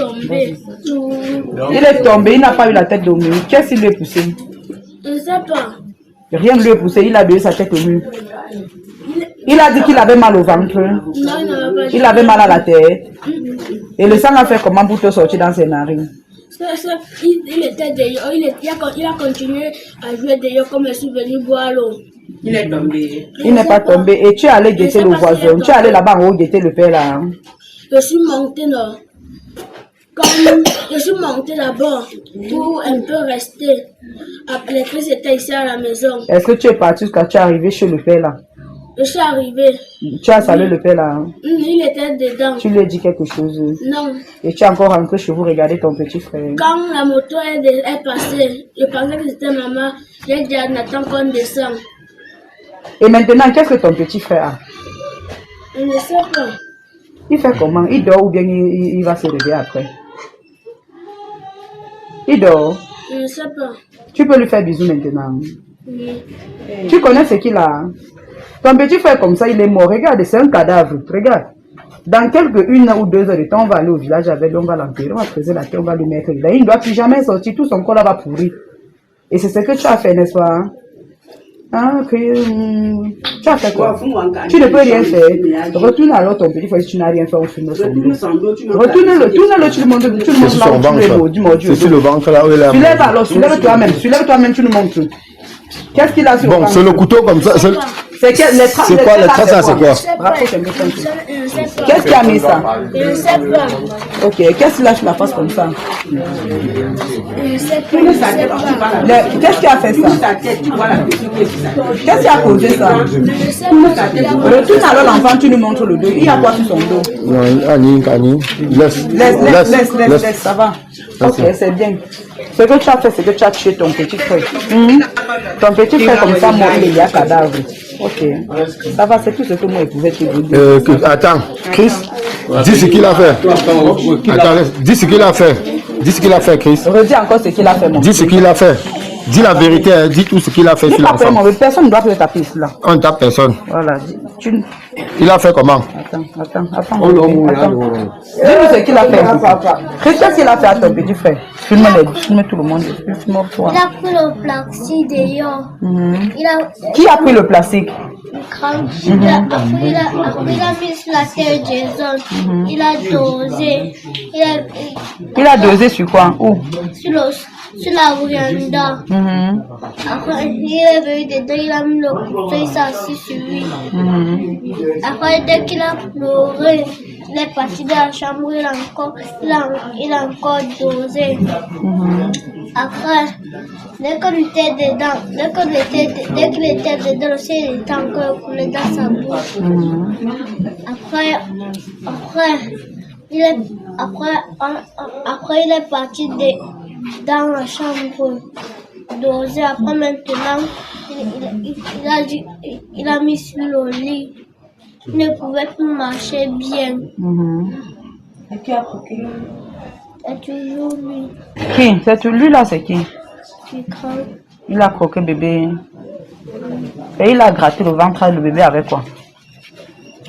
tombé. Il est tombé, il n'a pas eu la tête au mur. Qu'est-ce qu'il lui a poussé? Je ne sais pas. Rien ne lui a poussé, il a donné sa tête au mur. Il a dit qu'il avait mal au ventre. Non, il avait mal à la tête. Et le sang a fait comment pour te sortir dans ses narines? Il était dehors, il a continué à jouer dehors comme je suis venu boire l'eau. Il est tombé. Il n'est pas tombé. Et tu es allé guetter le voisin. Tu es allé là-bas en haut guetter le père là. Je suis monté là. Comme je suis monté là-bas pour un peu rester. Après, les cris étaient ici à la maison. Est-ce que tu es parti quand tu es arrivé chez le père là? Je suis arrivé. Tu as salué le père là? Il était dedans. Tu lui as dit quelque chose? Non. Et tu es encore rentré chez vous regarder ton petit frère? Quand la moto est passée, je pensais que c'était maman. J'ai dit à Nathan qu'on descend. Et maintenant, qu'est-ce que ton petit frère a? Je ne sais pas. Il fait comment? Il dort ou bien il va se réveiller après? Il dort? Je ne sais pas. Tu peux lui faire bisous maintenant. Oui. Tu connais ce qu'il a? Ton petit frère comme ça, il est mort. Regarde, c'est un cadavre. Regarde. Dans quelques 1 ou 2 heures de temps, on va aller au village avec lui, on va l'enterrer, on va creuser la terre, on va lui mettre là. Il ne doit plus jamais sortir, tout son corps là va pourrir. Et c'est ce que tu as fait, n'est-ce pas? Ah, tu as fait quoi? Tu ne peux rien faire. Retourne alors ton petit frère si tu n'as rien fait au film. Retourne-le, tu le montres là où tu es maudit. C'est sur le ventre là où il est. Soulève alors, soulève toi-même, tu le montres. Qu'est-ce qu'il a sur le ventre? Bon, c'est le couteau comme ça. C'est quoi les traces là, c'est quoi? Qu'est-ce qui a mis ça? Je ne sais pas. Ok, qu'est-ce qu'il a sur la face comme ça? Je ne sais pas. Qu'est-ce qui a fait ça? Qu'est-ce qui a causé ça? Je ne sais pas. Retourne alors l'enfant, tu nous montres le dos. Il y a quoi sur son dos? Non, Annie, laisse, ça va. Ok, c'est bien. Ce que tu as fait, c'est que tu as tué ton petit frère. Ton petit frère comme ça, mort, il y a cadavre. Ok, ça va, c'est tout ce que moi je pouvais te dire. Attends, Chris, dis ce qu'il a fait. Attends, dis ce qu'il a fait. Dis ce qu'il a fait, Chris. Redis encore ce qu'il a fait, mon. Dis ce qu'il a fait. Dis la vérité, dis tout ce qu'il a fait sur l'enfant. Personne ne doit te taper ici là. On ne tape personne. Voilà. Il a fait comment? Attends. Dis-nous ce qu'il a fait. Qu'est-ce qu'il a fait à ton petit frère? Filme tout le monde. Il a pris le plastique dehors. Qui a pris le plastique? Il a mis sur la terre Jason. Il a dosé. Il a dosé sur quoi? Où? Sur la véranda. Après, il est venu dedans, il a mis le couteau, il s'est assis sur lui. Après, dès qu'il a pleuré, il est parti de la chambre, il a encore dosé. Après, dès qu'il était dedans, le ciel était encore coulé dans sa bouche. Après, il est parti dans la chambre dosé. Après, maintenant, il a mis sur le lit. Il ne pouvait plus marcher bien. Et qui a croqué? C'est toujours lui. Qui? C'est lui là, c'est qui? Qui craint. Il a croqué bébé. Et il a gratté le ventre et le bébé avec quoi?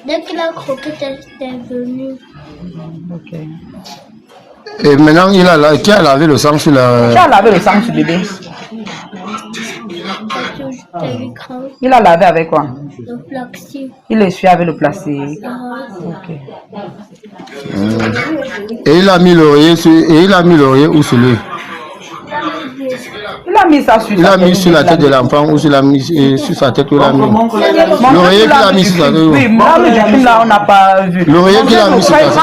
Dès qu'il a croqué, t'es venu. Ok. Et maintenant, qui a lavé le sang sur la... Qui a lavé le sang sur le bébé? Il a lavé avec quoi? Le plastique. Il essuie avec le plastique. Ok. Et il a mis l'oreiller où sur lui? Il a mis ça sur Il a mis sur la tête de l'enfant ou il a mis sur sa tête ou il a mis? L'oreiller qu'il a mis sur sa tête. Oui, là on n'a pas vu. L'oreiller qu'il a mis sur sa tête.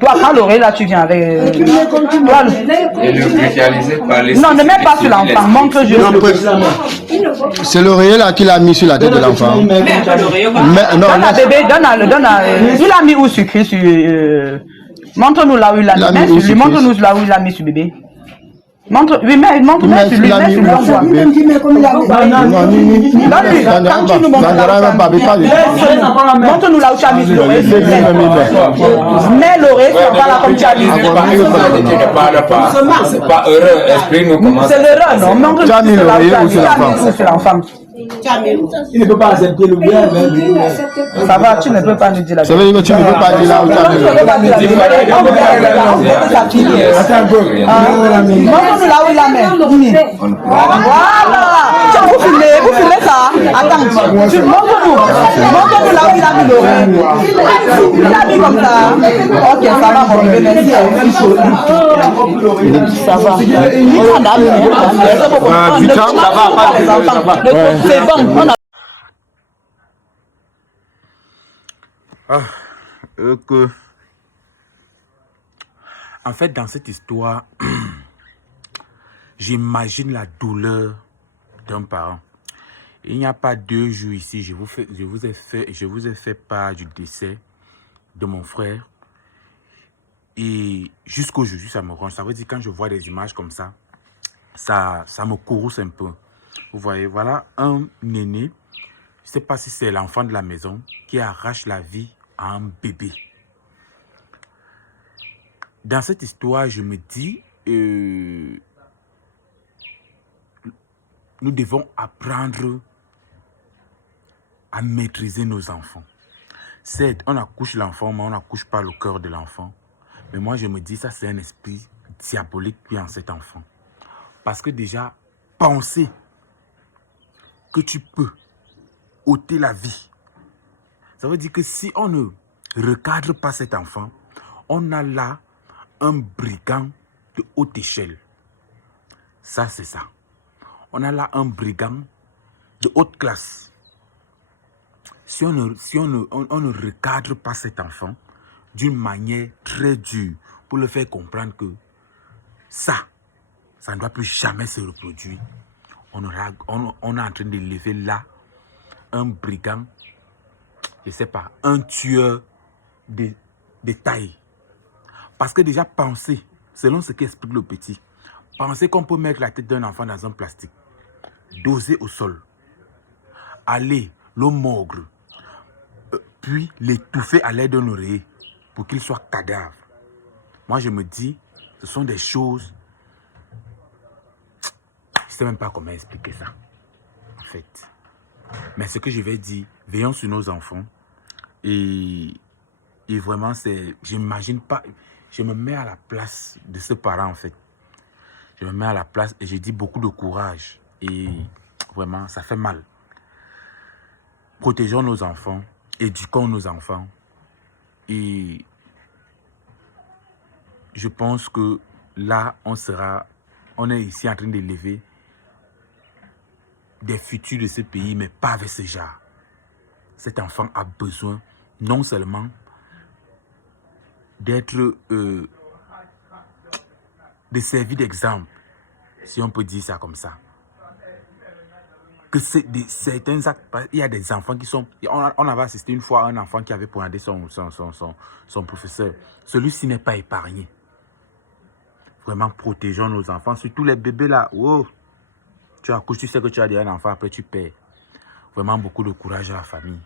Toi, prends l'oreille là, tu viens avec. Et le spécialisé par les. Non, ne mets pas sur l'enfant, montre juste. C'est l'oreiller là qu'il a mis sur la tête de l'enfant. Donne à bébé, donne à. Il a mis où sur Christ? Montre-nous là où il a mis. Montre-nous là où il a mis sur bébé. Montre-lui sur lui. Montre-nous là où tu as mis l'oreille. Mets l'oreille sur là comme tu as mis. C'est pas heureux, explique-nous comment. C'est l'erreur, non? Montre-nous là où tu as mis sur l'enfant. Il ne peut pas accepter le bien, mais Ça va, tu ne peux pas nous dire la Ça veut dire que tu ne peux pas dire là où tu as mis le. Montre-nous là où il la met. Voilà. Vous filmez ça. Attends, montre-nous là où il a mis l'oreille. Il a mis comme ça. Ok, ça va, mon bébé, merci. Ça va. C'est bon, on a... En fait, dans cette histoire, j'imagine la douleur d'un parent. Il n'y a pas 2 jours ici, je vous ai fait part du décès de mon frère. Et jusqu'aujourd'hui, ça me ronge. Ça veut dire quand je vois des images comme ça, ça me courrouce un peu. Vous voyez, voilà un aîné, je ne sais pas si c'est l'enfant de la maison, qui arrache la vie à un bébé. Dans cette histoire, je me dis, nous devons apprendre à maîtriser nos enfants. Certes, on accouche l'enfant, mais on n'accouche pas le cœur de l'enfant. Mais moi, je me dis, ça c'est un esprit diabolique qui est en cet enfant. Parce que déjà, penser que tu peux ôter la vie, ça veut dire que si on ne recadre pas cet enfant, on a là un brigand de haute échelle. Ça, c'est ça. On a là un brigand de haute classe. Si on ne recadre pas cet enfant d'une manière très dure pour le faire comprendre que ça ne doit plus jamais se reproduire, on est en train d'élever là un brigand, je ne sais pas, un tueur de taille. Parce que déjà penser, selon ce qu'explique le petit, penser qu'on peut mettre la tête d'un enfant dans un plastique, doser au sol, aller le mordre, puis l'étouffer à l'aide d'un oreiller pour qu'il soit cadavre. Moi, je me dis, ce sont des choses... Je ne sais même pas comment expliquer ça, en fait. Mais ce que je vais dire, veillons sur nos enfants. Et vraiment, c'est... J'imagine pas... Je me mets à la place de ce parent, en fait. Je me mets à la place et je dis beaucoup de courage. Et vraiment, ça fait mal. Protégeons nos enfants, éduquons nos enfants. Et je pense que là, on est ici en train d'élever des futurs de ce pays, mais pas avec ce genre. Cet enfant a besoin non seulement d'être de servir d'exemple, si on peut dire ça comme ça. Que c'est certains actes, il y a des enfants qui sont... On avait assisté une fois à un enfant qui avait poignardé son professeur. Celui-ci n'est pas épargné. Vraiment, protégeons nos enfants, surtout les bébés là. Wow. Tu accouches, tu sais que tu as déjà un enfant, après tu perds. Vraiment beaucoup de courage à la famille.